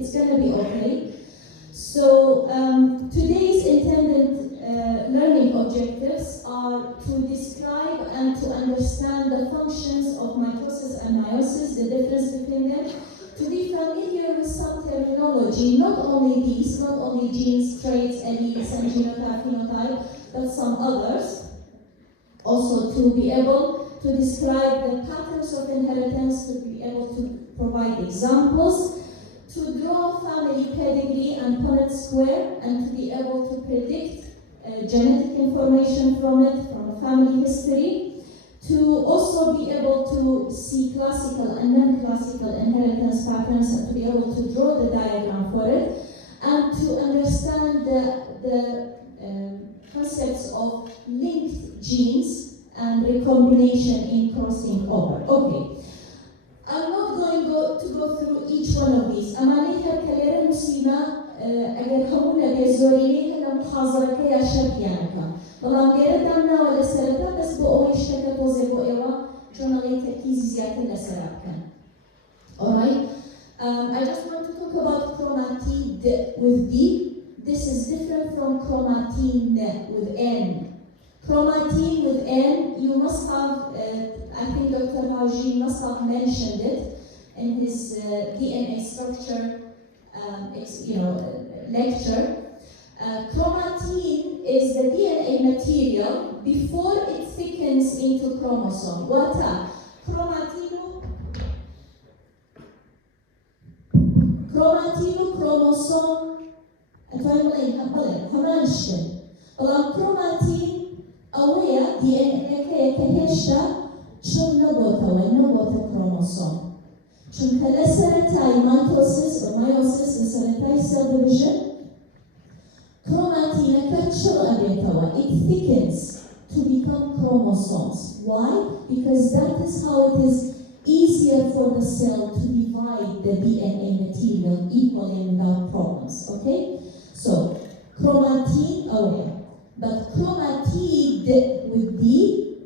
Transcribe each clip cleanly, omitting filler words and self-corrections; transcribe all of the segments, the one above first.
it's going to be okay. So today's intended learning objectives are to describe and to understand the functions of mitosis and meiosis, the difference between them, to be familiar with some terminology, not only these, not only genes, traits, alleles, and genotype, phenotype, but some others. Also to be able to describe the patterns of inheritance, to be able to provide examples, to draw family pedigree and Punnett square, and to be able to predict genetic information from it, from a family history, to also be able to see classical and non-classical inheritance patterns, and to be able to draw the diagram for it, and to understand the concepts of linked genes and recombination in crossing over. Okay. I'm not going to go through each one of these. أمانيها كليرة مسلمة أجر همونا بيزوريني هلا محاضرة كيا شرقيانك. والله غير دامنا ولا سرطة بس بقوم يشتكى توزي بقوة جونالي تركيز زيادة لسرابك. Alright. I just want to talk about chromatid with D. This is different from chromatin with N. Chromatin with N, you must have, I think Dr. Haji must have mentioned it in his DNA structure lecture. Chromatin is the DNA material before it thickens into chromosome. What are chromatino, chromosome, chromatin aware DNA كهشة شو نبوت chromosome. شو كلا سرطاي mitosis or meiosis and سرطاي cell division. Chromatin كتشل أبيتوا. It thickens to become chromosomes. Why? Because that is how it is easier for the cell to divide the DNA material equally without problems. Okay? So chromatin aware. But chromatid with D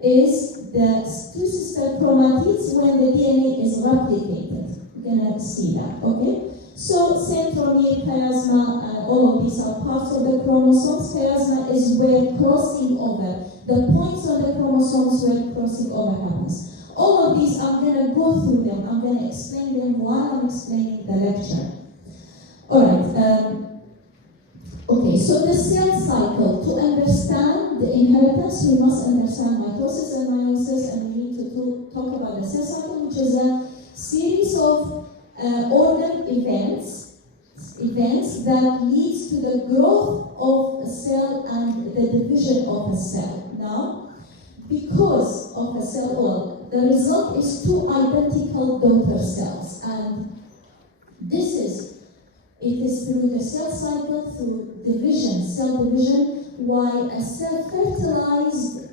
is the two sister chromatids when the DNA is replicated. You're gonna see that, okay? So centromere, chiasma, and all of these are parts of the chromosomes. Chiasma is where crossing over, the points on the chromosomes where crossing over happens. All of these, I'm gonna go through them. I'm gonna explain them while I'm explaining the lecture. All right. Okay, so the cell cycle, to understand the inheritance, we must understand mitosis and meiosis, and we need to talk about the cell cycle, which is a series of organ events that leads to the growth of a cell and the division of a cell. Now, because of a cell wall, the result is two identical daughter cells, and it is through the cell cycle, through division, cell division, why a cell-fertilized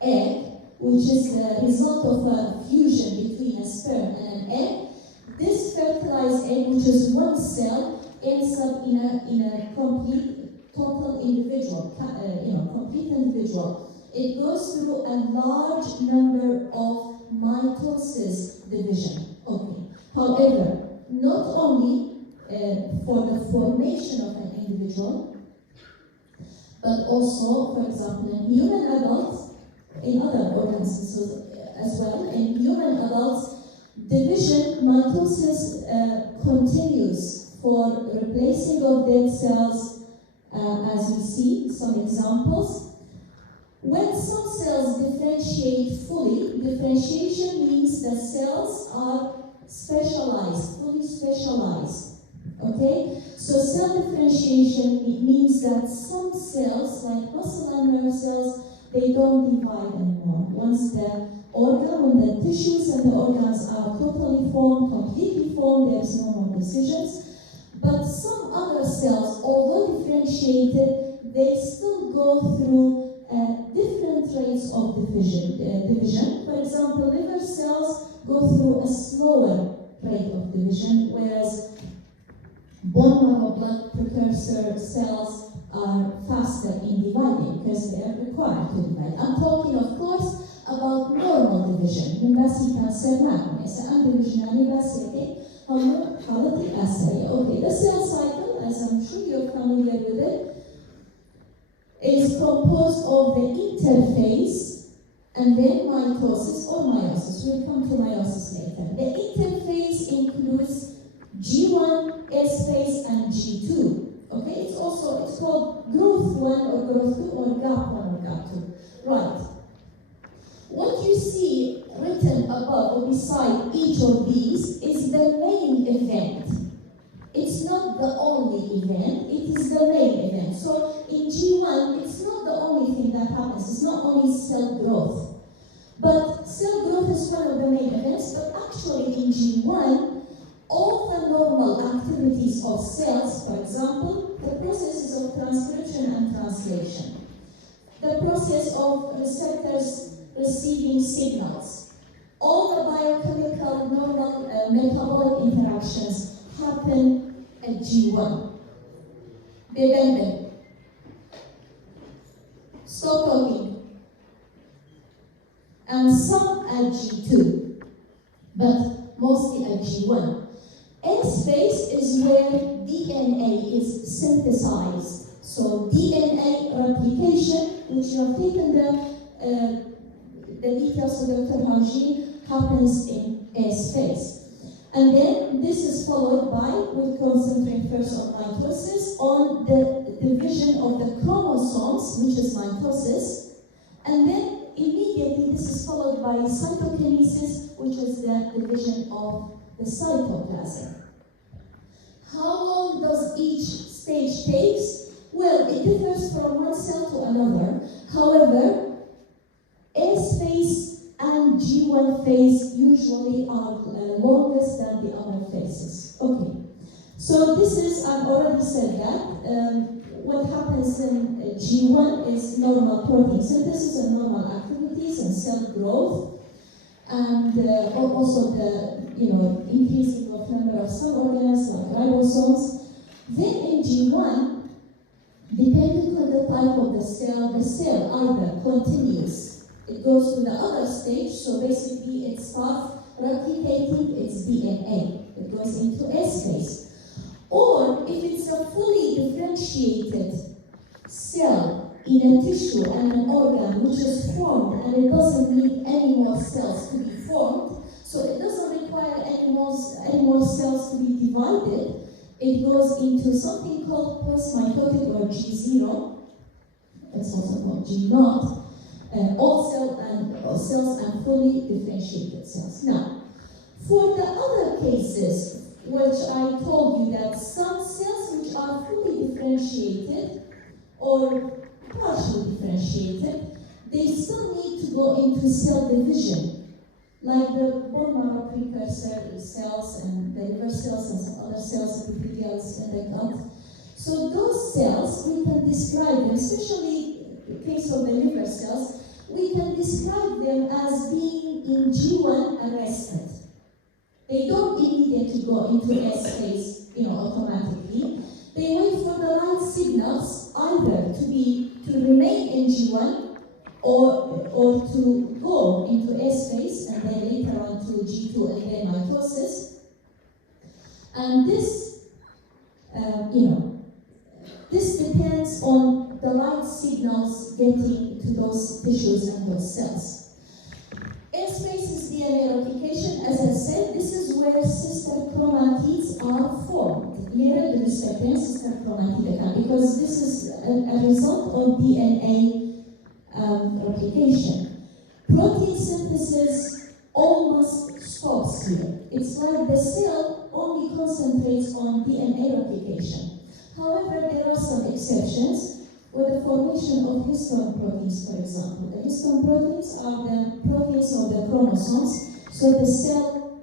egg, which is the result of a fusion between a sperm and an egg, this fertilized egg, which is one cell, ends up in a complete, total individual, complete individual. It goes through a large number of mitosis division. Okay. However, not only for the formation of an individual, but also, for example, in human adults, in other organisms as well, in human adults, division, mitosis continues for replacing of dead cells, as we see some examples. When some cells differentiate fully, differentiation means the cells are specialized, fully specialized. Okay, so cell differentiation means that some cells, like muscle and nerve cells, they don't divide anymore. Once when the tissues and the organs are totally formed, completely formed, there's no more divisions. But some other cells, although differentiated, they still go through different rates of division. For example, liver cells go through a slower rate of division, whereas bone marrow blood precursor cells are faster in dividing because they are required to divide. I'm talking, of course, about normal division. من بس cancer نعم. إذا عند division يعني بس Okay, the cell cycle, as I'm sure you're familiar with it, is composed of the interphase and then mitosis or meiosis. We'll come to meiosis later. The interphase includes G1, S phase, and G2. Okay, it's called growth 1 or growth 2 or gap 1 or gap 2. Right. What you see written above or beside each of these is the main event. It's not the only event, it is the main event. So in G1, it's not the only thing that happens. It's not only cell growth. But cell growth is one of the main events, but actually in G1, all the normal activities of cells, for example, the processes of transcription and translation, the process of receptors receiving signals, all the biochemical normal metabolic interactions happen at G1. Remember, stop talking. And some at G2, but mostly at G1. S phase is where DNA is synthesized. So DNA replication, which you have taken the details of Dr. Haji, happens in S phase. And then this is followed by, we'll concentrate first on mitosis, on the division of the chromosomes, which is mitosis. And then immediately this is followed by cytokinesis, which is the division of the cytoplasm. How long does each stage take? Well, it differs from one cell to another. However, S phase and G1 phase usually are longest than the other phases. Okay, so this is, I've already said that. What happens in G1 is normal protein synthesis and normal activities and cell growth, and also the increasing of number of cell organs like ribosomes. Then in G1, depending on the type of the cell either continues, it goes to the other stage, so basically it starts replicating its DNA. It goes into S phase. Or if it's a fully differentiated cell in a tissue and an organ which is formed and it doesn't need any more cells to be formed, so it doesn't require any more cells to be divided, it goes into something called post-mitotic or G0. It's also called G0. All cells and fully differentiated cells. Now, for the other cases, which I told you that some cells which are fully differentiated or partially differentiated, they still need to go into cell division, like the bone marrow precursor cells and the liver cells and some other cells, epithelials in the gut. So those cells, we can describe them, especially in the case of the liver cells, we can describe them as being in G1 arrested. They don't immediately go into S phase, automatically. They wait for the right signals either to remain in G1 or to go into S phase and then later on to G2 and then mitosis. And this, this depends on the right signals getting to those tissues and those cells. S phase is DNA replication. As I said, this is where sister chromatids are formed. Sister chromatid, because this is a result of DNA replication. Protein synthesis almost stops here. It's like the cell only concentrates on DNA replication. However, there are some exceptions. With the formation of histone proteins, for example. The histone proteins are the proteins of the chromosomes. So the cell,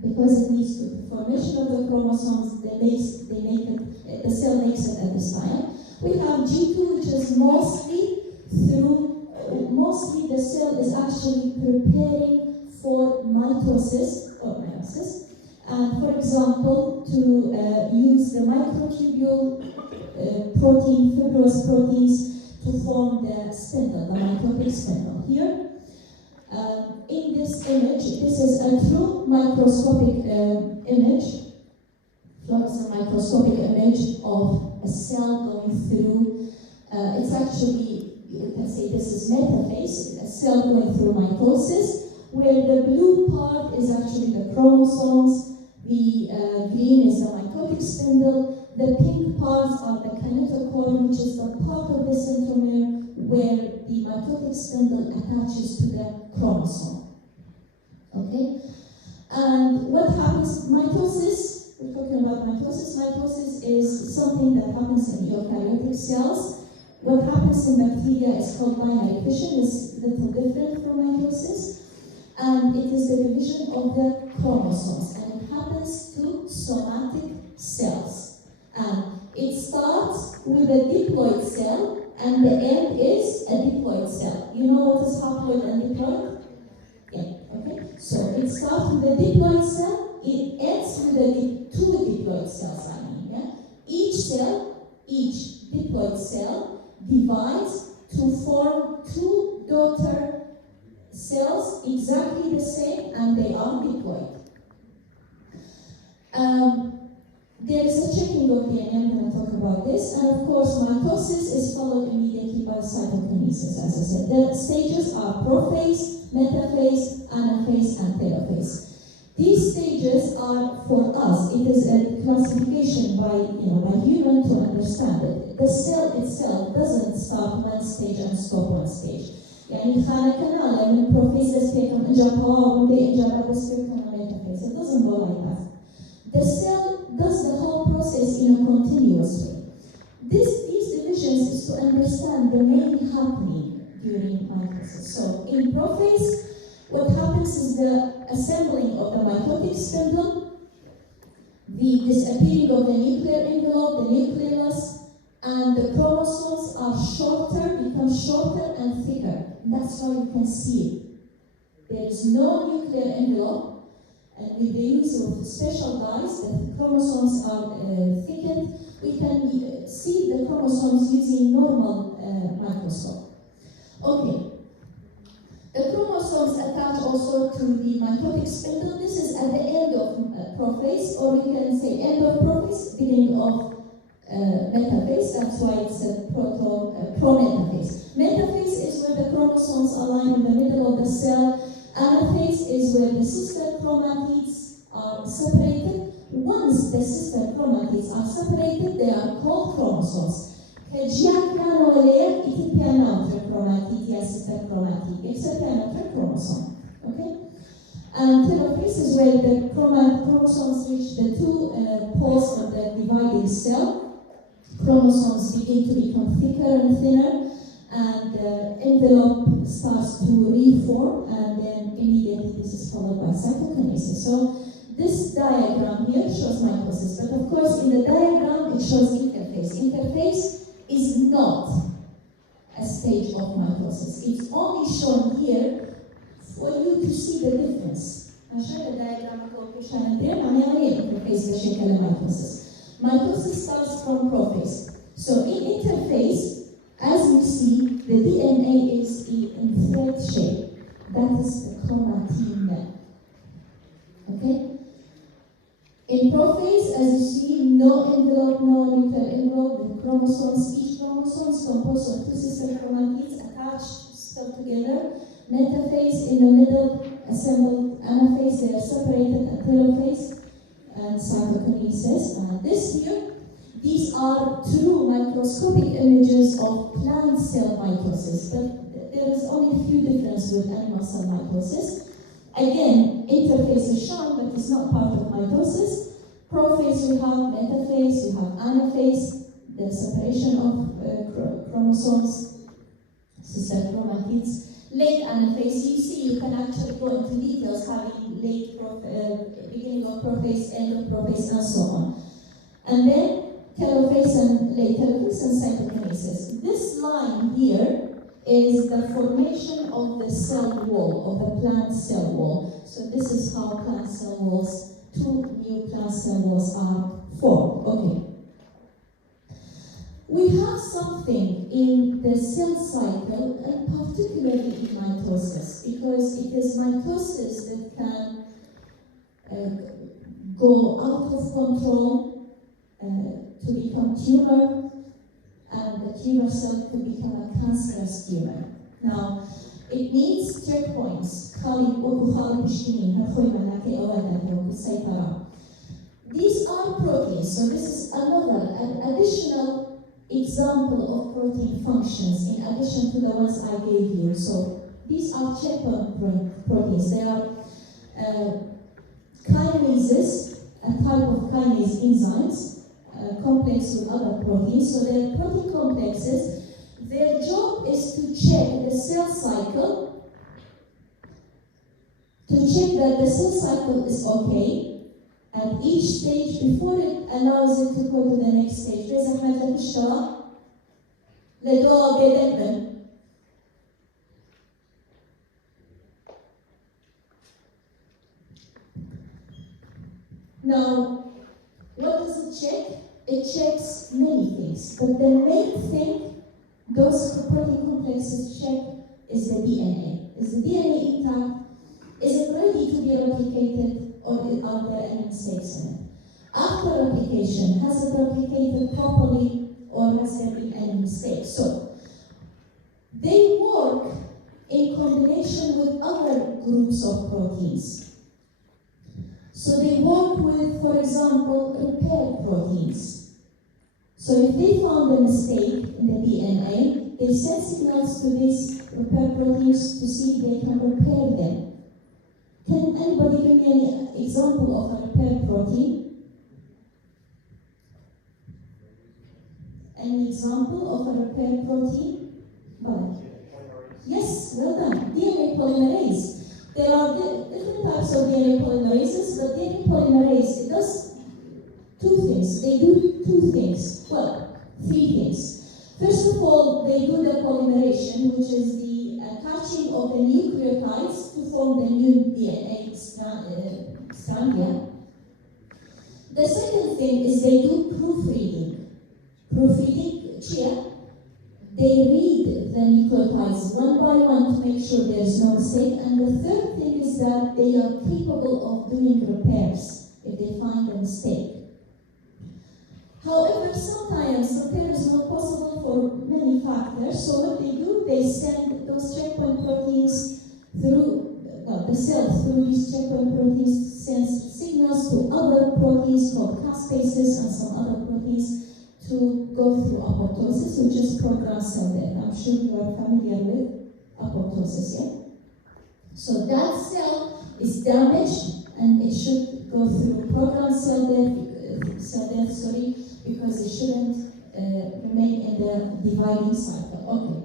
because it needs the formation of the chromosomes, the cell makes it at this time. We have G2, which is mostly the cell is actually preparing for mitosis or meiosis. And for example, to use the microtubule fibrous proteins to form the spindle, the mitotic spindle here. In this image, this is a true microscopic image, fluorescent microscopic image of a cell going through. It's actually, you can say this is metaphase, a cell going through mitosis, where the blue part is actually the chromosomes, the green is the mitotic spindle, the pink parts are the kinetochore, which is the part of the centromere where the mitotic spindle attaches to the chromosome. Okay? And what happens, mitosis, we're talking about mitosis. Mitosis is something that happens in eukaryotic cells. What happens in bacteria is called binary fission, is a little different from mitosis. And it is the division of the chromosomes, and it happens to somatic cells. And it starts with a diploid cell, and the end is a diploid cell. You know what is haploid and diploid? Yeah, okay. So it starts with a diploid cell, it ends with two diploid cells, yeah? Each diploid cell divides to form two daughter cells exactly the same, and they are diploid. There is a checking of DNA, I'm going to talk about this, and of course mitosis is followed immediately by cytokinesis, as I said. The stages are prophase, metaphase, anaphase, and telophase. These stages are, for us, it is a classification by human to understand it. The cell itself doesn't start one stage and stop one stage. يعني خانة من prophase speaking in Japan, they in Japan speaking on metaphase. It doesn't go like that. The cell does the whole process in a continuous way. These divisions is to understand the main happening during mitosis. So in prophase, what happens is the assembling of the mitotic spindle, the disappearing of the nuclear envelope, the nucleolus, and the chromosomes are become shorter and thicker. That's how you can see it. There is no nuclear envelope, and with the use of special dyes, the chromosomes are thickened. We can see the chromosomes using normal microscope. Okay. The chromosomes attach also to the mitotic spindle. This is at the end of prophase, or we can say end of prophase, beginning of metaphase. That's why it's a pro-metaphase. Metaphase is where the chromosomes align in the middle of the cell. Anaphase is where the sister chromatids are separated. Once the sister chromatids are separated, they are called chromosomes. Pianolea, it is pianotra chromatid, yes, sister chromatid. It's a pianotra chromosome. Okay? And telophase is where the chromosomes reach the two poles of the dividing cell. Chromosomes begin to become thicker and thinner, and the envelope starts to reform, and then immediately this is followed by cytokinesis. So this diagram here shows mitosis, but of course in the diagram it shows interphase. Interphase is not a stage of mitosis. It's only shown here for you to see the difference. عشان الدايجرام عشان ندير معناها هي interphase بشكل mitosis. Mitosis starts from prophase. So in interphase, as you see, the DNA is in thread shape. That is the chromatin. Okay? In prophase, as you see, no envelope, no nuclear envelope, the chromosomes, each chromosome is composed of two sister chromatids attached, stuck together. Metaphase in the middle, assembled. Anaphase, they are separated. And telophase and cytokinesis. And this here, these are true microscopic images of plant cell mitosis, but there is only a few differences with animal cell mitosis. Again, interphase is shown, but it's not part of mitosis. Prophase we have, metaphase, we have anaphase, the separation of chromosomes, sister chromatids. Late anaphase, you see, you can actually go into details having late beginning of prophase, end of prophase, and so on. And then telophase and late telophase and cytokinesis. This line here is the formation of the cell wall, of the plant cell wall. So this is how plant cell walls, two new plant cell walls are formed. Okay. We have something in the cell cycle, and particularly in mitosis, because it is mitosis that can go out of control to become tumor, and the tumor cell can become a cancerous tumor. Now, it needs checkpoints. These are proteins, so this is an additional example of protein functions in addition to the ones I gave you. So these are checkpoint proteins. They are kinases, a type of kinase enzymes, complex with other proteins. So they're protein complexes. Their job is to check the cell cycle, to check that the cell cycle is okay at each stage before it allows it to go to the next stage. لازم حاجة تشتغل لدوا بيدنا. Now, what does it check? It checks many things, but the main thing those protein complexes check is the DNA. Is the DNA intact? Is it ready to be replicated, or are there any mistakes in it? After replication, has it replicated properly, or has there been any mistakes? So, they work in combination with other groups of proteins. So they work with, for example, repair proteins. So if they found a mistake in the DNA, they send signals to these repair proteins to see if they can repair them. Can anybody give me an example of a repair protein? Any example of a repair protein? Right. Yes, well done. DNA polymerase. There are different types of DNA polymerases, but DNA polymerase, it does two things. They do two things. Well, three things. First of all, they do the polymeration, which is the attaching of the nucleotides to form the new DNA strand. The second thing is they do proofreading. Proofreading, they read the nucleotides one by one to make sure there is no mistake. And the third thing is that they are capable of doing repairs if they find a mistake. However, sometimes repair is not possible for many factors. So what they do, they send those checkpoint proteins through the cell, through these checkpoint proteins, sends signals to other proteins called caspases and some other proteins to go through apoptosis, which is programmed cell death. I'm sure you are familiar with apoptosis, yeah? So that cell is damaged and it should go through programmed cell death, because it shouldn't remain in the dividing cycle. Okay.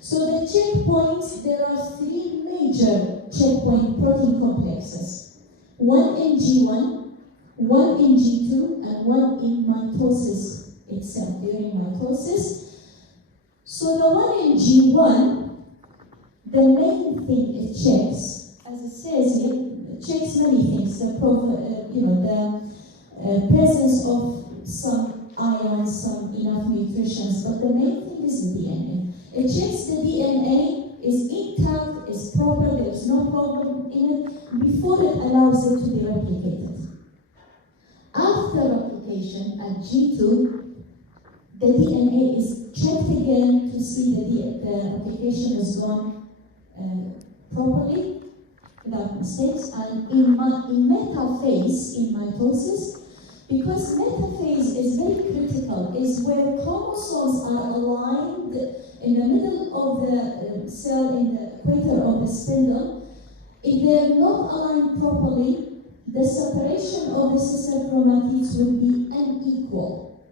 So the checkpoints, there are three major checkpoint protein complexes. One in G1, one in G2, and one in mitosis itself, during mitosis. So the one in G1, the main thing it checks, as it says here, it checks many things. The presence of some ions, some enough nutrition, but the main thing is the DNA. It checks the DNA is intact, is proper, there is no problem in it, before it allows it to be replicated. After replication at G2, the DNA is checked again to see that the replication has gone properly, without mistakes. And in metaphase, in mitosis, because metaphase is very critical, is where chromosomes are aligned in the middle of the cell, in the equator of the spindle. If they're not aligned properly, the separation of the sister chromatids will be unequal.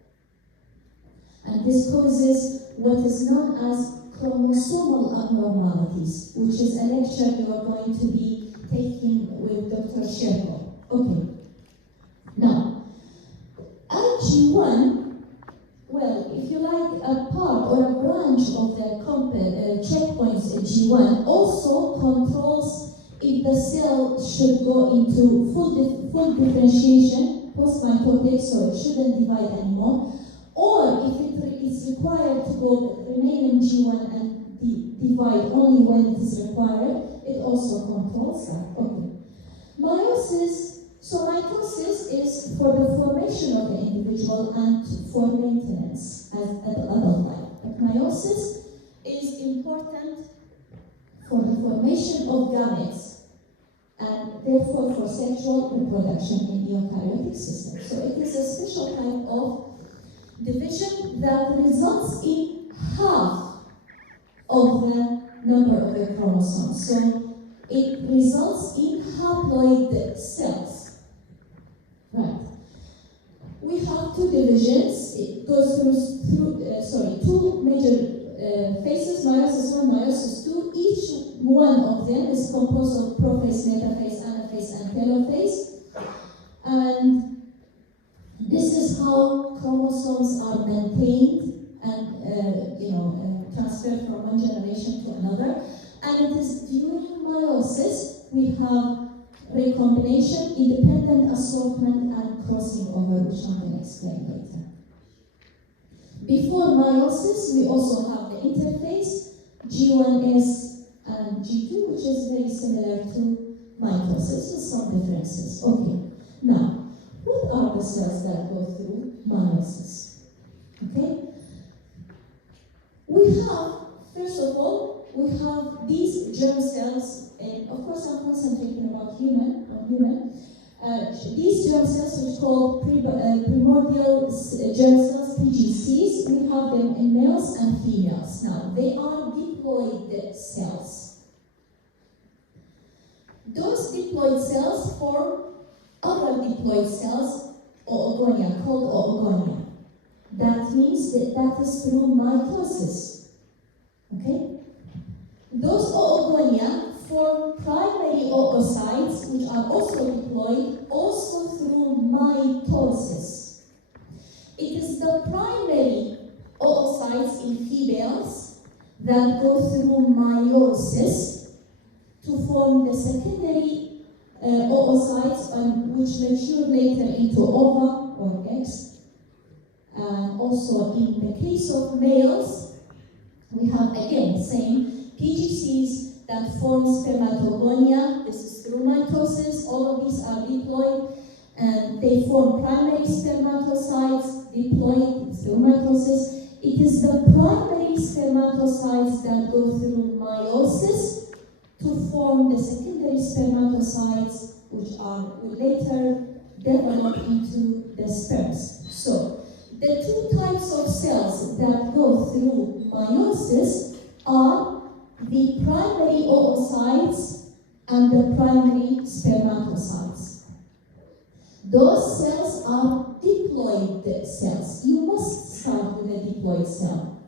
And this causes what is known as chromosomal abnormalities, which is a lecture you are going to be taking with Dr. Sherko. Okay. Now, at G1, well, if you like, a part or a branch of the checkpoints at G1 also controls if the cell should go into full differentiation, post-mitotic, so it shouldn't divide anymore, or if it is required to remain in G1 and divide only when it is required, it also controls that. Okay. Meiosis, so mitosis is for the formation of the individual and for maintenance as adult life. But meiosis is important for the formation of gametes and therefore for sexual reproduction in eukaryotic system. So it is a special type of division that results in half of the number of the chromosomes. So it results in haploid cells. Right. We have two divisions. It goes through two major phases, meiosis 1, meiosis 2. Each one of them is composed of prophase, metaphase, anaphase, and telophase. And this is how chromosomes are maintained and transferred from one generation to another. And it is during meiosis we have recombination, independent assortment, and crossing over, which I'm going to explain later. Before meiosis, we also have the interphase, G1S and G2, which is very similar to mitosis with some differences. Okay, now, what are the cells that go through meiosis? Okay, we have, first of all, we have these germ cells, and of course I'm concentrating about human. These germ cells, which are called primordial germ cells, PGCs, we have them in males and females. Now, they are diploid cells. Those diploid cells form other diploid cells, oogonia, called oogonia. That means that is through mitosis. Okay? Those oogonia form primary oocytes, which are also diploid, also through mitosis. It is the primary oocytes in females that go through meiosis to form the secondary oocytes, which mature later into ova or eggs. And also in the case of males, we have again same PGCs that form spermatogonia. This is through mitosis. All of these are diploid, and they form primary spermatocytes, diploid through mitosis. It is the primary spermatocytes that go through meiosis to form the secondary spermatocytes, which will later develop into the sperms. So, the two types of cells that go through meiosis are the primary oocytes and the primary spermatocytes. Those cells are diploid cells. You must start with a diploid cell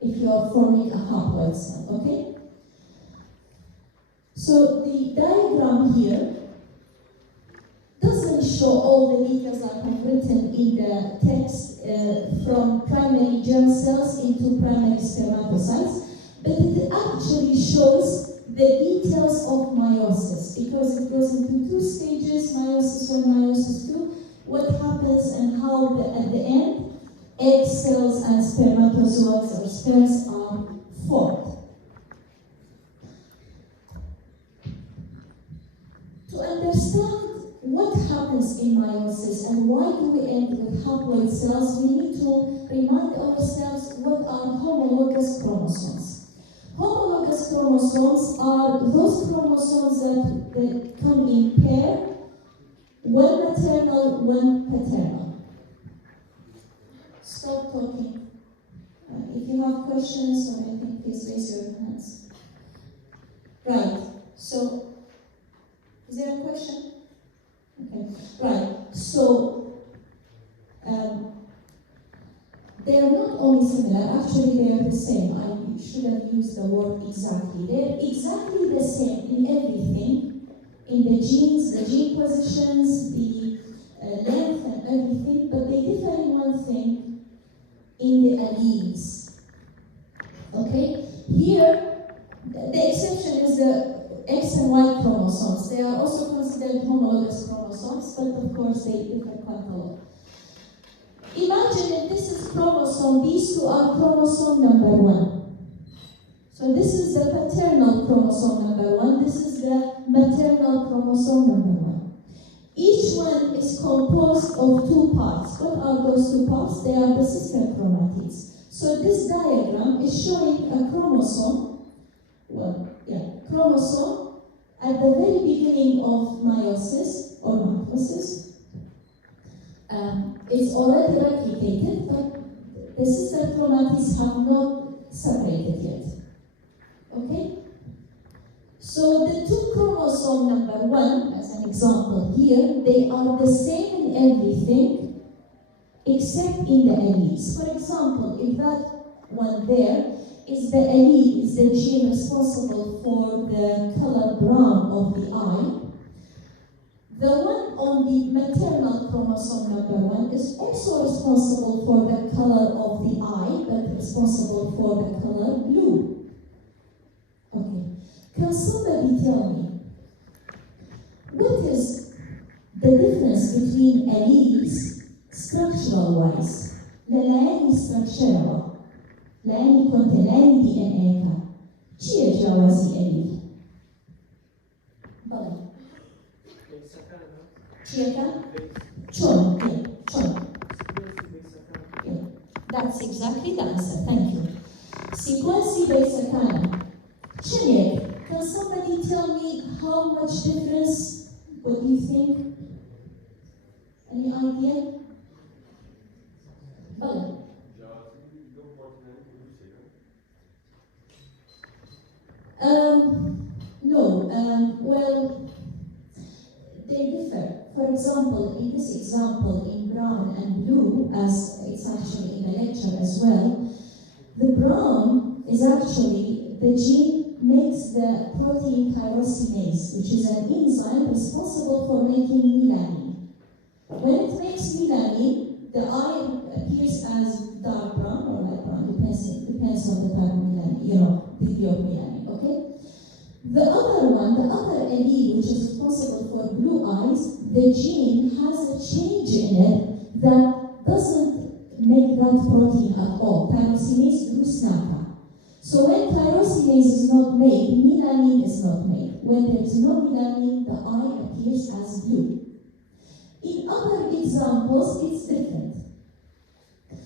if you are forming a haploid cell, okay? So the diagram here doesn't show all the details I have written in the text from primary germ cells into primary spermatocytes, but it actually shows the details of meiosis, because it goes into two stages, meiosis 1, meiosis 2, what happens and how at the end, egg cells and spermatozoids or sperms are formed. To understand what happens in meiosis and why do we end with haploid cells, we need to remind ourselves what are homologous chromosomes. Homologous chromosomes are those chromosomes that come in pair, one maternal, one paternal. Stop talking. If you have questions or anything, please raise your hands. Right, so, is there a question? Okay, right, so, they are not only similar, actually they are the same. I should have used the word exactly. They're exactly the same in everything, in the genes, the gene positions, the length and everything, but they differ in one thing, in the alleles. Okay? Here, the exception is the X and Y chromosomes. They are also considered homologous chromosomes, but of course they differ quite a lot. Imagine if this is chromosome chromosome. These two are chromosome number 1. So this is the paternal chromosome number 1. This is the maternal chromosome number 1. Each one is composed of 2 parts. What are those 2 parts? They are the sister chromatids. So this diagram is showing a chromosome, chromosome at the very beginning of meiosis or mitosis. It's already replicated, but the sister chromatids have not separated yet. Okay? So the 2 chromosome number 1, as an example here, they are the same in everything except in the alleles. For example, if that one there is the allele, is the gene responsible for the color brown of the eye, the one on the maternal chromosome number 1 is also responsible for the color of the eye, but responsible for the color blue. Okay. Can somebody tell me what is the difference between alleles structural-wise? لأني structural, لأني content, لأني DNA كا. چیه جوازی allele؟ بله. چیه كا؟ چون. That's exactly the answer. Thank you. Sequence based account. Can somebody tell me how much difference? What do you think? Any idea? No. Well, they differ. For example, in this example, in brown and blue, as it's actually in the lecture as well, the brown is actually the gene makes the protein tyrosinase, which is an enzyme responsible for making melanin. When it makes melanin, the eye appears as dark brown or light brown, depends on the type of melanin, degree of melanin, okay? The other allele, which is responsible for blue eyes, the gene has a change in it that doesn't make that protein at all. Tyrosinase rusnaka. So when tyrosinase is not made, melanin is not made. When there is no melanin, the eye appears as blue. In other examples, it's different.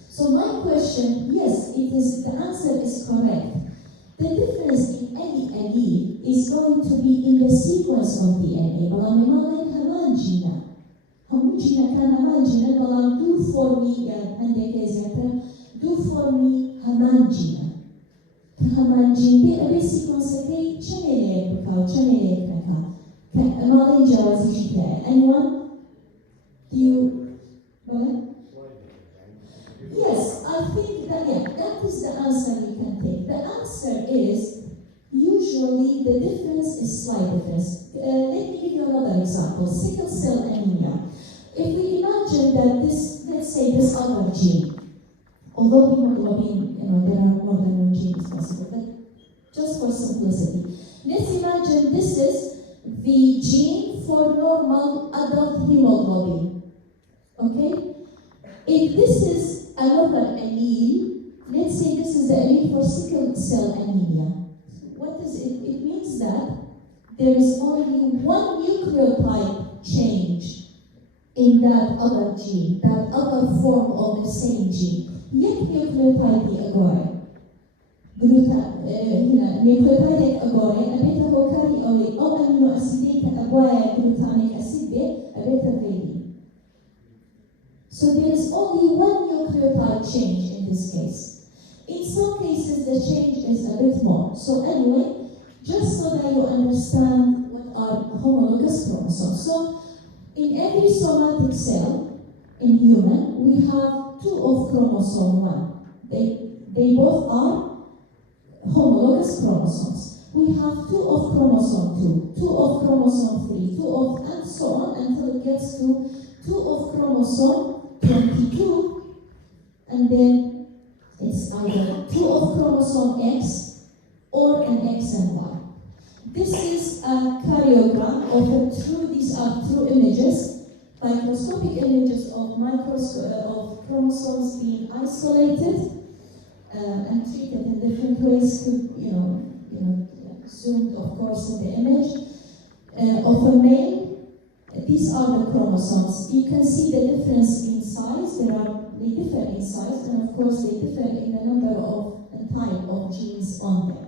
So my question, yes, the answer is correct. The difference in any allele is going to be in the sequence of DNA. بلام مالين همان جينا. هم جينا كان همان جينا بلام دو فورمي عندك زيادة دو فورمي همان جينا. همان جين أبي sequence كي شنيلك بكاو شنيلك بكاو. كمالين جوازي شكله. Anyone? Do you? Yes, I think that is the answer you can take. The answer is usually the difference is slight difference. Let me give you another example. Sickle cell anemia. If we imagine that let's say this other gene, although hemoglobin, there are more than one gene responsible, but just for simplicity, let's imagine this is the gene for normal adult hemoglobin. Okay? If this is another allele, let's say this is the allele for sickle cell anemia. What is it? It means that there is only one nucleotide change in that other gene, that other form of the same gene. Yet nucleotide agora. Nucleotide agora, abeta hokari or amino acidic agora glutamic acid, abeta vedi. So there is only one nucleotide change in this case. In some cases, the change is a bit more. So anyway, just so that you understand what are homologous chromosomes. So in every somatic cell in human, we have 2 of chromosome 1. They both are homologous chromosomes. We have 2 of chromosome 2, 2 of chromosome 3, 2 of, and so on until it gets to 2 of chromosome 22, and then it's either 2 of chromosome X or an X and Y. This is a karyogram of these are true images, microscopic images of chromosomes being isolated and treated in different ways. Zoomed, of course, in the image of a male. These are the chromosomes. You can see the difference in size. They differ in size, and of course they differ in the number of and type of genes on them.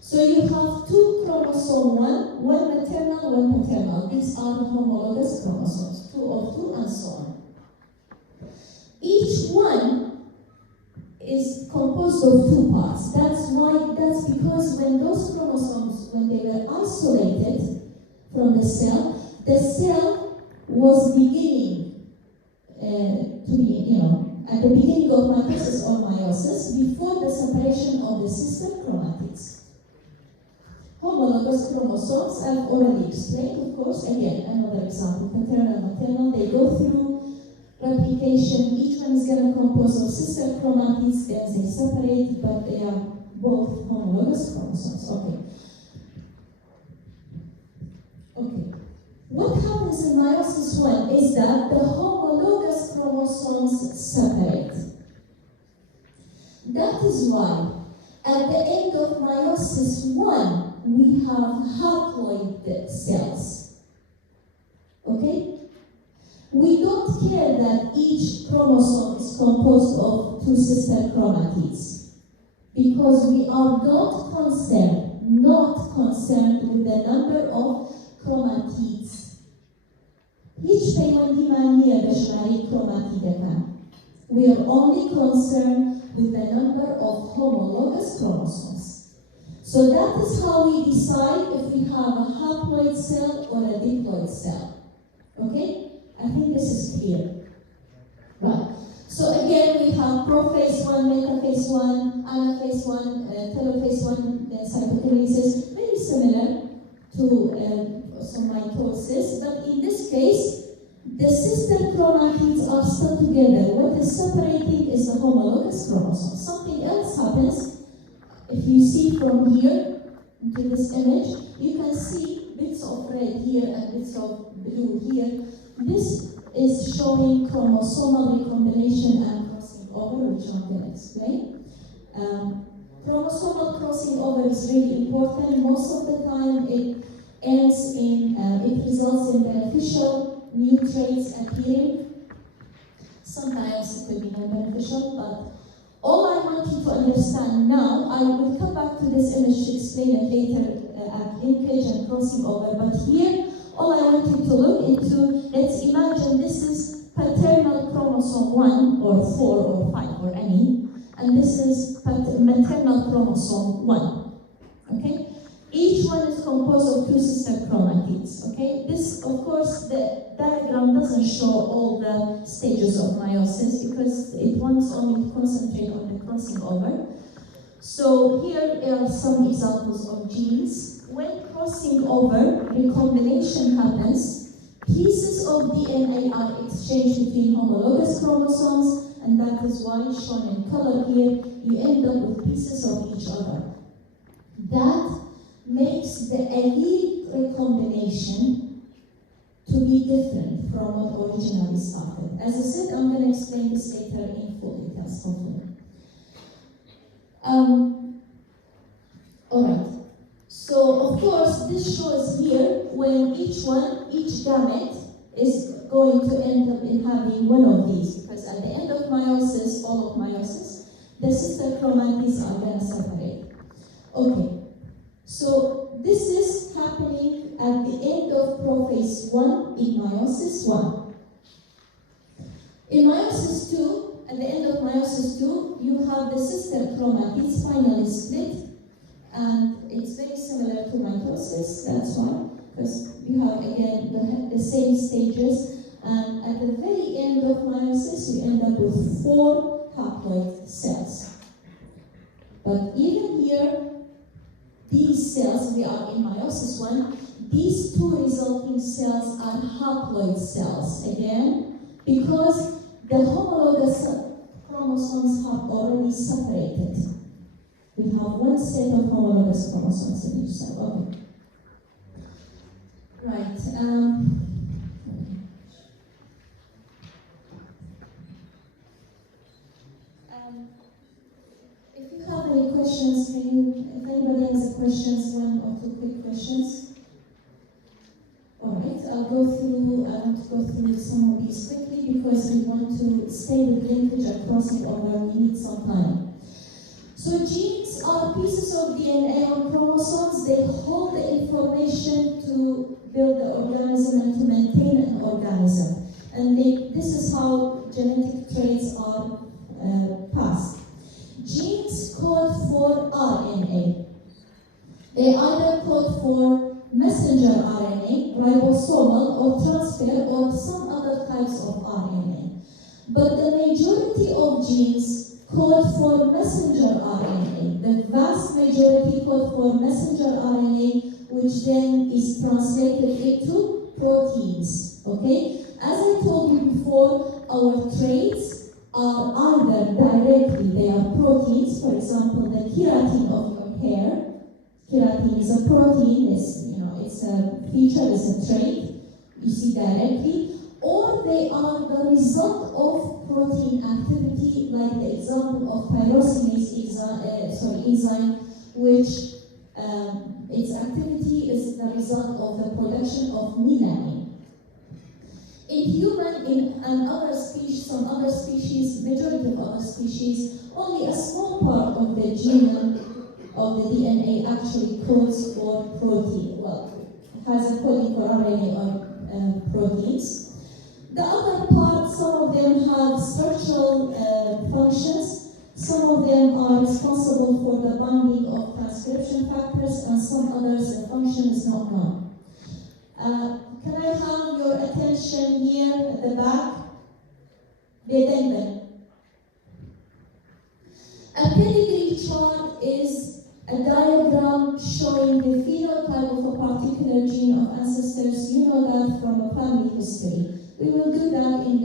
So you have two chromosomes, one maternal, one paternal. These are the homologous chromosomes, 2 of 2 and so on. Each one is composed of 2 parts. That's because when those chromosomes, when they were isolated from the cell was beginning to be, at the beginning of mitosis or meiosis, before the separation of the sister chromatids. Homologous chromosomes, I've already explained, of course. Again, another example, paternal, maternal, they go through replication. Each one is going to compose of sister chromatids, then they separate, but they are both homologous chromosomes. Okay. What happens in meiosis 1 is that the homologous chromosomes separate. That is why at the end of meiosis 1, we have haploid cells. Okay? We don't care that each chromosome is composed of 2 sister chromatids, because we are not concerned with the number of chromatids. Each payment chromatid. We are only concerned with the number of homologous chromosomes. So that is how we decide if we have a haploid cell or a diploid cell. Okay? I think this is clear. Right. So again, we have prophase 1, metaphase 1, anaphase 1, telophase 1, then cytokinesis, very similar to some mitosis, but in this case, the sister chromatids are still together. What is separating is the homologous chromosome. Something else happens. If you see from here into this image, you can see bits of red here and bits of blue here. This is showing chromosomal recombination and crossing over, which I'm going to explain. Chromosomal crossing over is really important. Most of the time, it results in beneficial new traits appearing. Sometimes it could be non-beneficial, but all I want you to understand now, I will come back to this image to explain it later at linkage and crossing over, but here, all I want you to look into, let's imagine this is paternal chromosome 1 or 4 or 5 or any, and this is maternal chromosome 1, okay? Each one is composed of 2 sister chromatids, okay? This, of course, the diagram doesn't show all the stages of meiosis because it wants only to concentrate on the crossing over. So here are some examples of genes. When crossing over, recombination happens, pieces of DNA are exchanged between homologous chromosomes, and that is why, shown in color here, you end up with pieces of each other. That makes the allele recombination to be different from what originally started. As I said, I'm going to explain this later in full details, hopefully. Alright, so of course this shows here when each gamete is going to end up in having one of these, because at the end of meiosis, all of meiosis, the sister chromatids are going to separate. Okay. So this is happening at the end of prophase 1 in meiosis 1. In meiosis 2, at the end of meiosis 2, you have the sister chromatids finally split, and it's very similar to mitosis, that's why, because you have again the same stages, and at the very end of meiosis, you end up with 4 haploid cells. But even here, these cells, we are in meiosis 1, these 2 resulting cells are haploid cells, again, because the homologous chromosomes have already separated. We have one set of homologous chromosomes in each cell. Okay. Right. If you have any questions, if anybody has questions, one or two quick questions. Alright, I want to go through some of these quickly because we want to stay with linkage and crossing over, we need some time. So genes are pieces of DNA on chromosomes. They hold the information to build the organism and to maintain an organism. And this is how genetic traits are passed. Genes code for RNA. They either code for messenger RNA, ribosomal, or transfer, or some other types of RNA. But the majority of genes code for messenger RNA. The vast majority code for messenger RNA, which then is translated into proteins. Okay? As I told you before, our traits are either directly, they are proteins. For example, the keratin of your hair. Keratin is a protein, it's a feature, it's a trait, you see directly, or they are the result of protein activity, like the example of tyrosinase enzyme, which its activity is the result of the production of melanin. In human and other species, some other species, majority of other species, only a small part of the genome of the DNA actually codes for protein, has a coding for RNA or proteins. The other part, some of them have structural functions, some of them are responsible for the binding of transcription factors, and some others, the function is not known. Can I have your attention here at the back? A pedigree chart is a diagram showing the phenotype of a particular gene of ancestors. You know that from a family history. We will do that in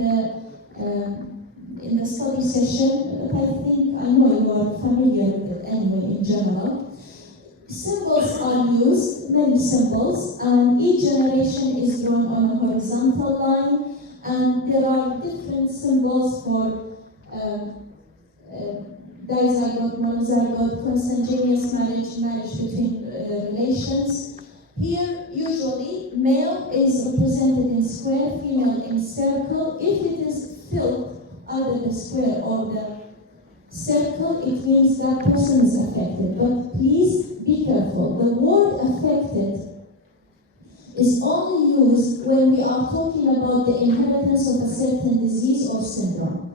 the study session, but I know you are familiar with it anyway in general. Symbols are used, many symbols, and each generation is drawn on a horizontal line, and there are different symbols for dizygote, monozygote, consanguineous marriage between relations. Here, usually, male is represented in square, female in circle. If it is filled, either the square or the circle, it means that person is affected. But please be careful. The word affected is only used when we are talking about the inheritance of a certain disease or syndrome.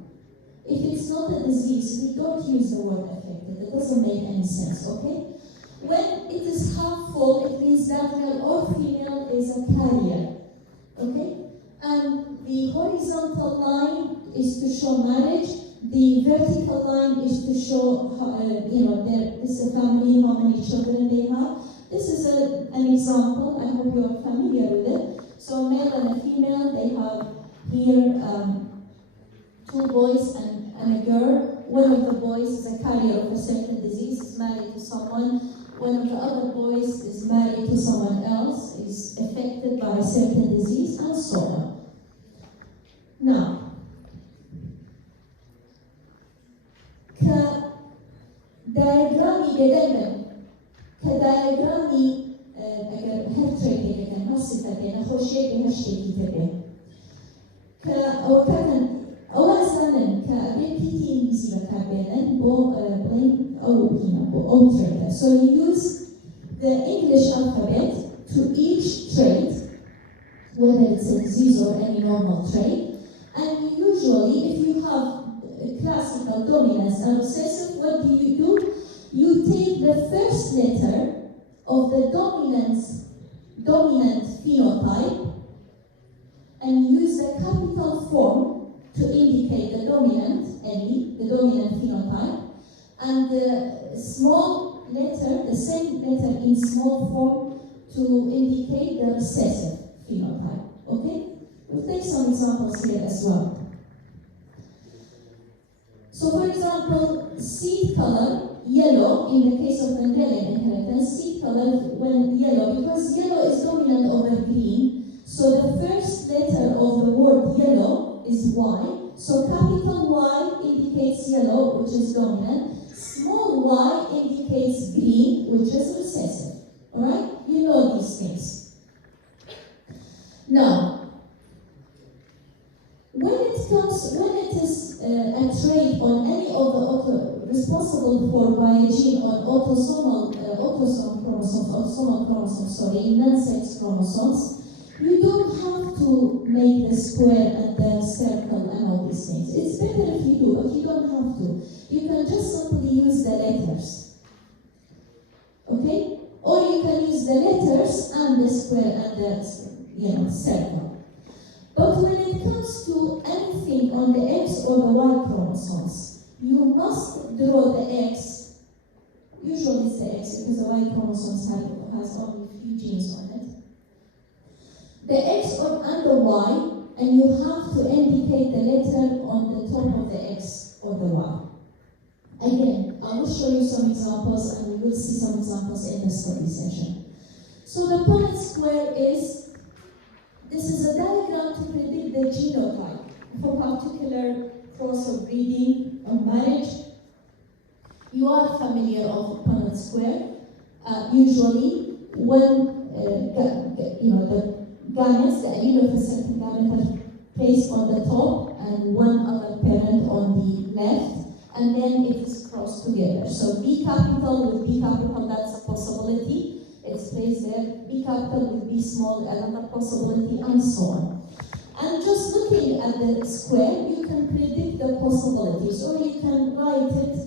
If it's not a disease, we don't use the word affected. It doesn't make any sense, okay? When it is half full, it means that male or female is a carrier, okay? And the horizontal line is to show marriage. The vertical line is to show, this is a family, how many children they have. This is an example. I hope you are familiar with it. So male and a female, they have here two boys and a girl. One of the boys is a carrier of a certain disease, is married to someone. One of the other boys is married to someone else, is affected by a certain disease, and so on. Now, كدايجرامي أجر هالتريدي لكن هالصفتين أخوشي بهالشيء كتبه أو كان أو أصلاً كأبيتي إنجليزي بكابينن بو بلين أو هنا بو أو trader. So you use the English alphabet to each trait, whether it's a disease or any normal trait, and usually if you have classical dominance and recessive, what do? You take the first letter of the dominant phenotype and use the capital form to indicate the dominant, the dominant phenotype, and the small letter, the same letter in small form to indicate the recessive phenotype, okay? We'll take some examples here as well. So for example, seed color, yellow, in the case of Mendelian inheritance, seed color when yellow, because yellow is dominant over green, so the first letter of the word yellow is Y, so capital Y indicates yellow, which is dominant. Small y indicates green, which is recessive. Alright? You know these things. Now, when it is a trait on any of the responsible for by a gene on autosomal chromosomes, in non-sex chromosomes, you don't have to make the square and the circle and all these things. It's better if you do, but you don't have to. You can just simply use the letters. Okay? Or you can use the letters and the square and the circle. But when it comes to anything on the X or the Y chromosomes, you must draw the X. Usually it's the X because the Y chromosomes has only a few genes on it. The X and the Y, and you have to indicate the letter on the top of the X or the Y. Again, I will show you some examples, and we will see some examples in the study session. So the Punnett square this is a diagram to predict the genotype for particular cross of breeding or marriage. You are familiar of Punnett square. Usually, when the gametes, the allele of a certain gamete are placed on the top and one other parent on the left, and then it is crossed together. So B capital with B capital, that's a possibility. It's placed there. B capital with B small, another possibility, and so on. And just looking at the square, you can predict the possibilities, or you can write it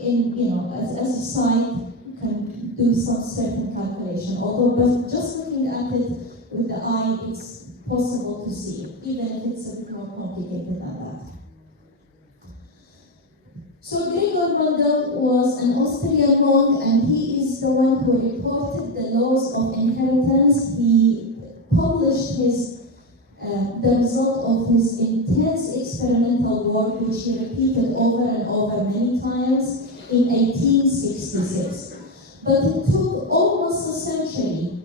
in, as a sign. You can do some certain calculation. Although, but just looking at it with the eye, it's possible to see it, even if it's a bit more complicated than that. So Gregor Mendel was an Austrian monk, and he is the one who reported the laws of inheritance. He published the result of his intense experimental work, which he repeated over and over many times, in 1866. But it took almost a century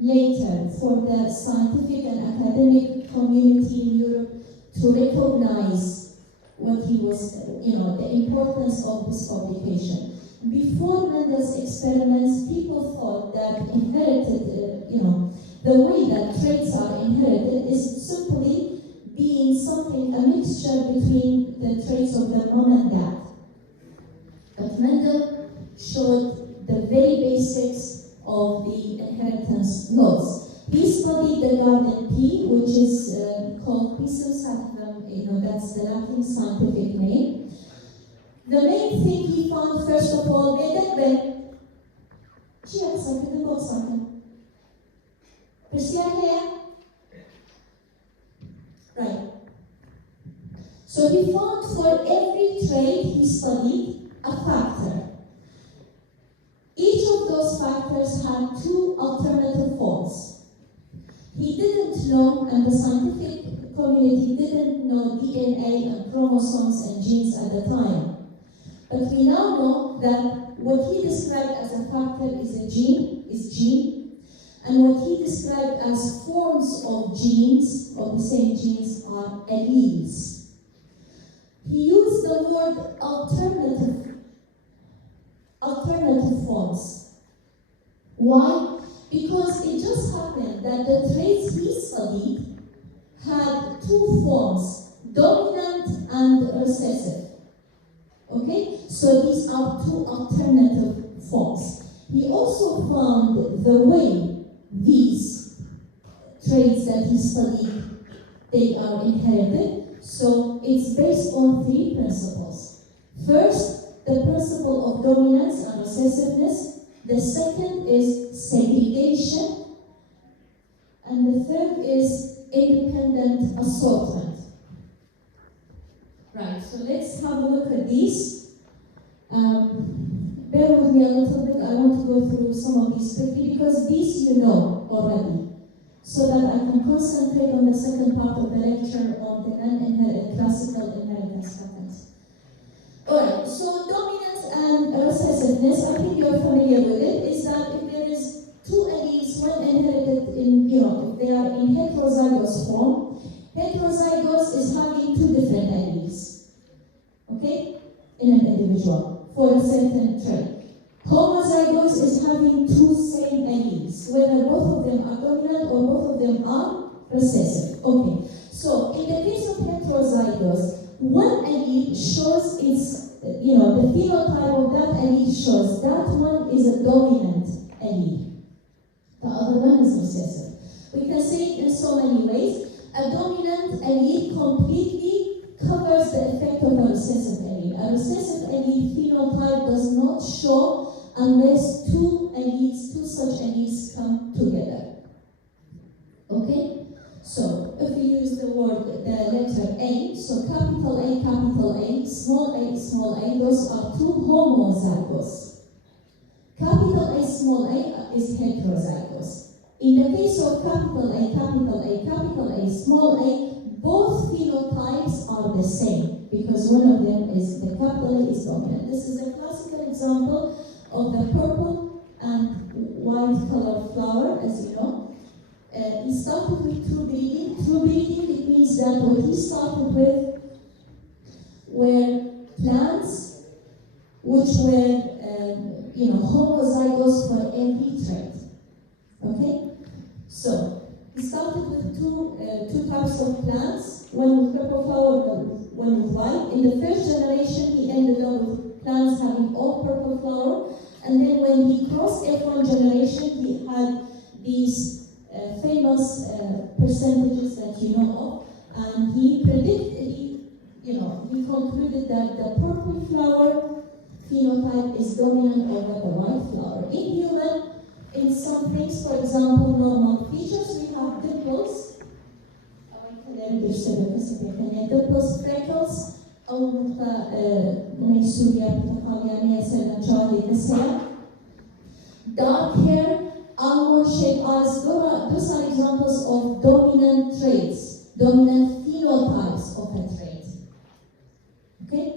later for the scientific and academic community in Europe to recognize what he was, the importance of this publication. Before Mendel's experiments, people thought that inherited, the way that traits are inherited is simply being something, a mixture between the traits of the mom and dad. But Mendel showed the very basics of the inheritance laws. He studied the garden pea, which is called Pisum sativum, that's the Latin scientific name. The main thing he found, first of all, right. So he found for every trait he studied a factor. Each of those factors had two alternative forms. He didn't know, and the scientific community didn't know DNA and chromosomes and genes at the time. But we now know that what he described as a factor is gene, and what he described as forms of genes, of the same genes, are alleles. He used the word alternative forms. Why? Because it just happened that the traits he studied had two forms, dominant and recessive. Okay? So these are two alternative forms. He also found the way these traits that he studied, they are inherited. So it's based on three principles. First, the principle of dominance and recessiveness. The second is segregation. And the third is independent assortment. Right, so let's have a look at these. Bear with me a little bit. I want to go through some of these quickly because these you know already, so that I can concentrate on the second part of the lecture on the classical inheritance patterns. Alright, so dominance and recessiveness, I think you're familiar with it, is that if there is two alleles, when inherited in, if they are in heterozygous form, heterozygous is having two different alleles. Okay? in an individual for a certain trait. Homozygous is having two same alleles, whether both of them are dominant or both of them are recessive. Okay, so in the case of heterozygous, one allele shows its, the phenotype of that allele shows that one is a dominant allele. The other one is recessive. We can say it in so many ways. A dominant allele completely covers the effect of a recessive allele. A recessive allele phenotype does not show unless two such alleles come together. Okay? So, if we use the letter A, so capital A, small a, those are two homozygous. Capital A, small a is heterozygous. In the case of capital A, small a, both phenotypes are the same because one of them is, the capital A is dominant. This is a classical example of the purple and white colored flower, as you know. He started with true breeding. True breeding, it means that what he started with were plants which were, homozygous for every trait. Okay? So, he started with two types of plants, one with purple flower, one with white. In the first generation, he ended up with plants having all purple flower. And then when he crossed F1 generation, he had these famous percentages that you know of. And he predicted, he concluded that the purple flower phenotype is dominant over the white flower. In human, in some things, for example, normal features, we have dimples, dimples, freckles, أو نقطة ميسورية بتقالية مثلا جالي مثلا. Dark hair, almond-shaped eyes, those are examples of dominant traits, dominant phenotypes of a trait. Okay?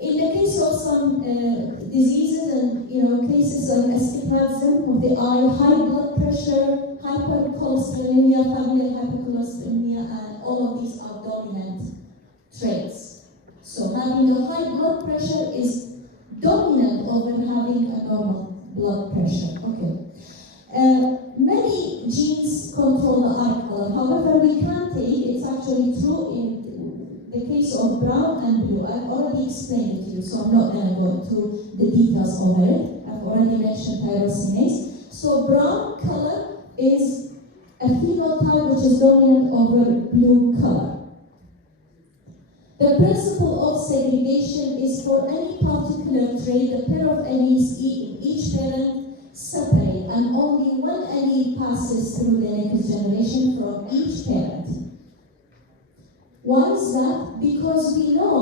In the case of some diseases and cases of astigmatism of the eye, high blood pressure, hypercholesterolemia, familial hypercholesterolemia, and all of these are dominant traits. So having a high blood pressure is dominant over having a normal blood pressure. Okay. Many genes control the eye color. However, we can't take, it's actually true in the case of brown and blue. I've already explained it to you, so I'm not going to go into the details over it. I've already mentioned tyrosinase. So brown color is a phenotype which is dominant over blue color. The principle of segregation is for any particular trait, the pair of alleles in each parent separate, and only one allele passes through the next generation from each parent. Why is that? Because we know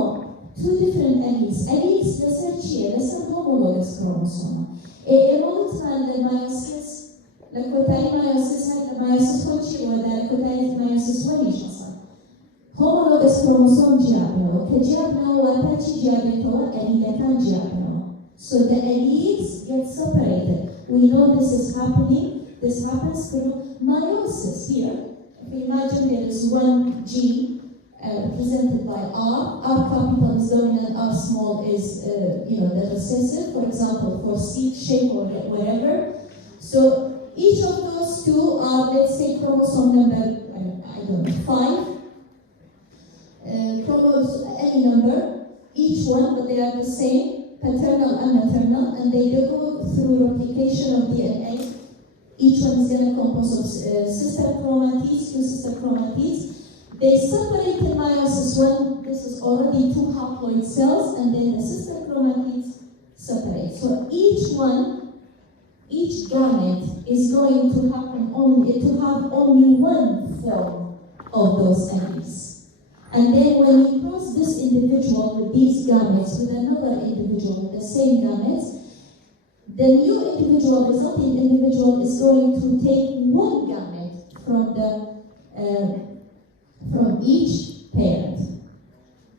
two different alleles. Alleles لسه homologous chromosome. Evolution للمايوسيس لكوتاي مايوسيس هاي المايوسيس كل شيء ولا لكوتاي مايوسيس وليش أصلا. Homologous chromosome جابنا وكجابنا وتاتشي جابنا allele كان جابنا. So the alleles get separated. We know this is happening. This happens through meiosis here. If you imagine there is one gene represented by R. R capital is dominant, R small is, the recessive, for example, for seed shape or whatever. So each of those two are, let's say, chromosome number, 5. Chromosome, any number, each one, but they are the same, paternal and maternal, and they go through replication of DNA. Each one is going to compose of sister chromatids, two sister chromatids. They separate the meiosis when this is already two haploid cells, and then the sister chromatids separate. So each gamete is going to have only one form of those alleles. And then when you cross this individual with these gametes with another individual with the same gametes, the new individual, resulting individual, is going to take one gamete from each parent.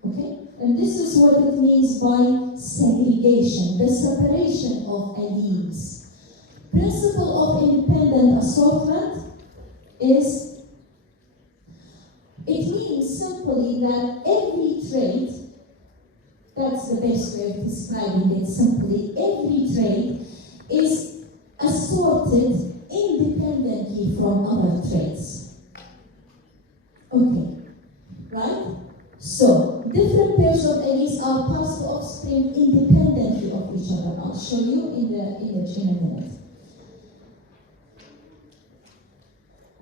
Okay? And this is what it means by segregation, the separation of alleles. Principle of independent assortment is, it means simply that every trait that's the best way of describing it simply. Every trait is assorted independently from other traits. Okay, right? So, different pairs of alleles are passed to offspring independently of each other. I'll show you in the image in a minute.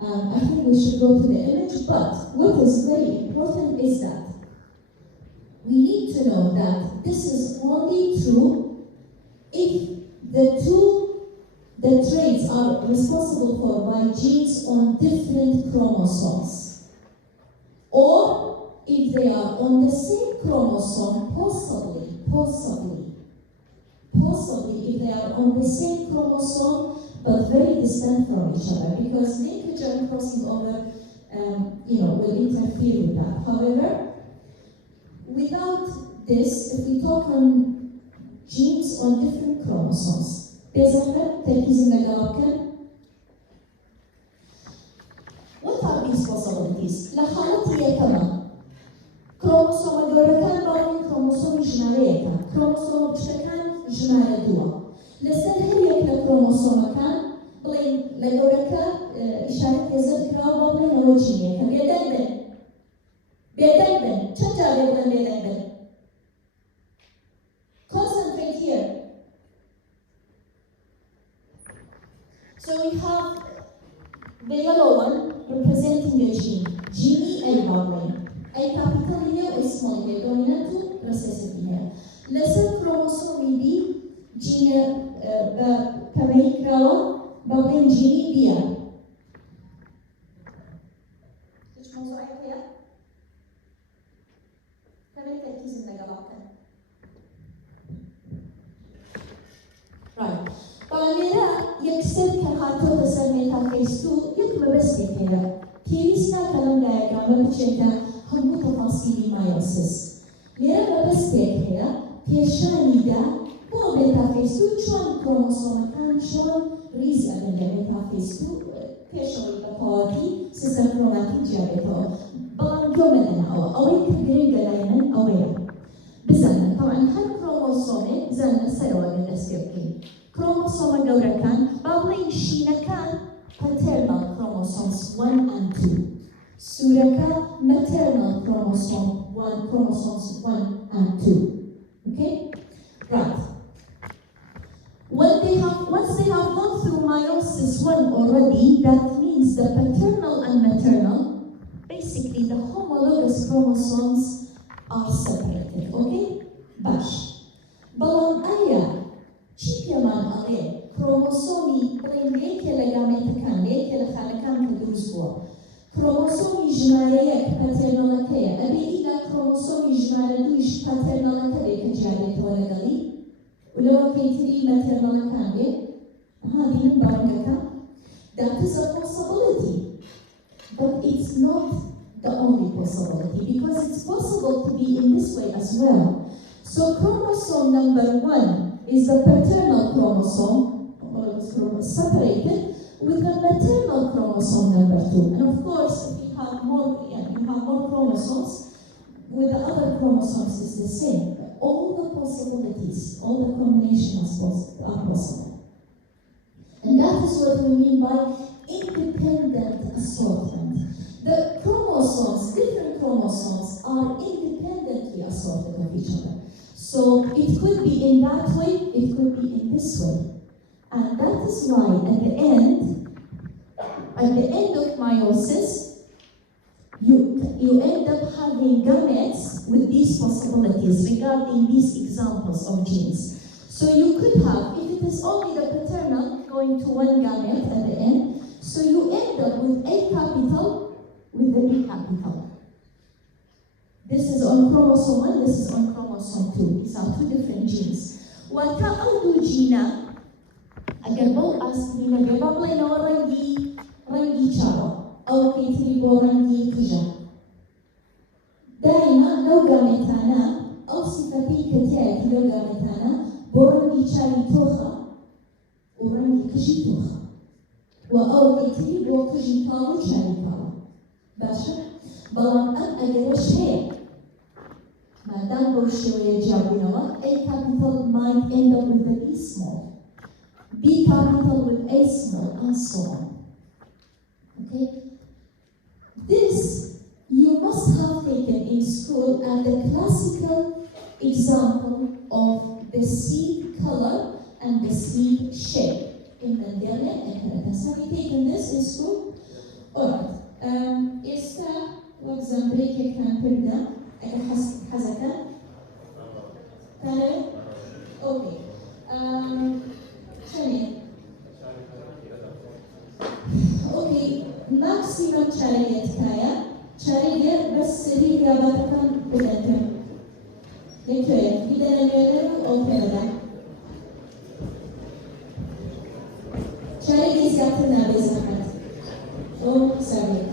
I think we should go to the image, but what is very important is that we need to know that this is only true if the traits are responsible for by genes on different chromosomes, or if they are on the same chromosome, possibly if they are on the same chromosome but very distant from each other, because linkage and crossing over will interfere with that. However, without this, if we talk on genes on different chromosomes, what are these possibilities? لحالتي كمان كروموسوم دوركان باوين كروموسوم جناريكا كروموسوم بشكان جنار دوا لسر هر يك لكروموسوم كان بلين لدوركا إشارة يزر كراو بلين وجينيكا بيدن بن چند جاري بلين بيدن بن concentrate here. So we have the yellow one representing a gene. Gene A bowling. A capital here is small here, dominant to recessive here. Lesser chromosome B, gene Kamei bowling gene B. Which mosaic here? Kamei is in the galactic. Right. طبعاً يكسر كهاتو تسمى تفاصيل يكمل بس كده. كيسنا كلام دايجرام بتشجع هم تفاصيل مايوسيس. ليه بس كده؟ كيشاني ده هو بتفاصيل شون كروموسوم كان شون ريز من بتفاصيل كيشوي بطاطي سيستم كروماتيك جابته. بلان جملنا أو يكبرين دائما أويا. بزمن طبعاً هر كروموسوم زمن سيروه من السكيبكين. كروموسوم جوركان بابلين شينكان paternal chromosomes 1 and 2. Suraka maternal chromosomes 1 and 2. Okay? Right. Once they have gone through meiosis 1 already, that means the paternal and maternal, basically the homologous chromosomes are separated. Okay? Bash. Balon aya. چیکمان آله کروموسومی برای لیکه لگامت کن لیکه لخالکان کدروز بود کروموسومی جماره یک پاترنالکه ابی اینا کروموسومی جماره دویش پاترنالکه که جاری تولدی ولو کیتری ماترنالکان به ها دین بارنگکا that is a possibility but it's not the only possibility because it's possible to be in this way as well. So chromosome number 1 is the paternal chromosome, separated with the maternal chromosome number 2. And of course, if you have more chromosomes, with the other chromosomes is the same. All the possibilities, all the combinations are possible. And that is what we mean by independent assortment. The chromosomes, different chromosomes, are independently assorted of each other. So it could be in that way, it could be in this way. And that is why at the end of meiosis, you end up having gametes with these possibilities regarding these examples of genes. So you could have, if it is only the paternal going to one gamete at the end, so you end up with A capital with the B capital. This is on chromosome 1, this is on chromosome 2. These are two different genes. وتأخذ جينا أجربوا أصلنا ببابلنا رنجي شارو أو كيتريبو رنجي كجا. دائما لو قامتانا أو صفتي كتير لو قامتانا بورنجي شاري توخا ورنجي كجي توخا وأو كيتريبو كجي طالو شاري طالو. باشا بلان أجرش هيك مادام بوشوية جابونوا A capital might end up with an E small, B capital with A small, and so on. Okay? This you must have taken in school as the classical example of the seed color and the seed shape. In the dialect and characters. Have you taken this in school? Alright. Esta l'exemple que can perda حزكا كان اوكي ثانية اوكي ماكسيمم شارية كايا شارية بس سري رابطة بدأتها لكوية إذا نميرنا أو كذا شارية زيادة نابزة أو سامي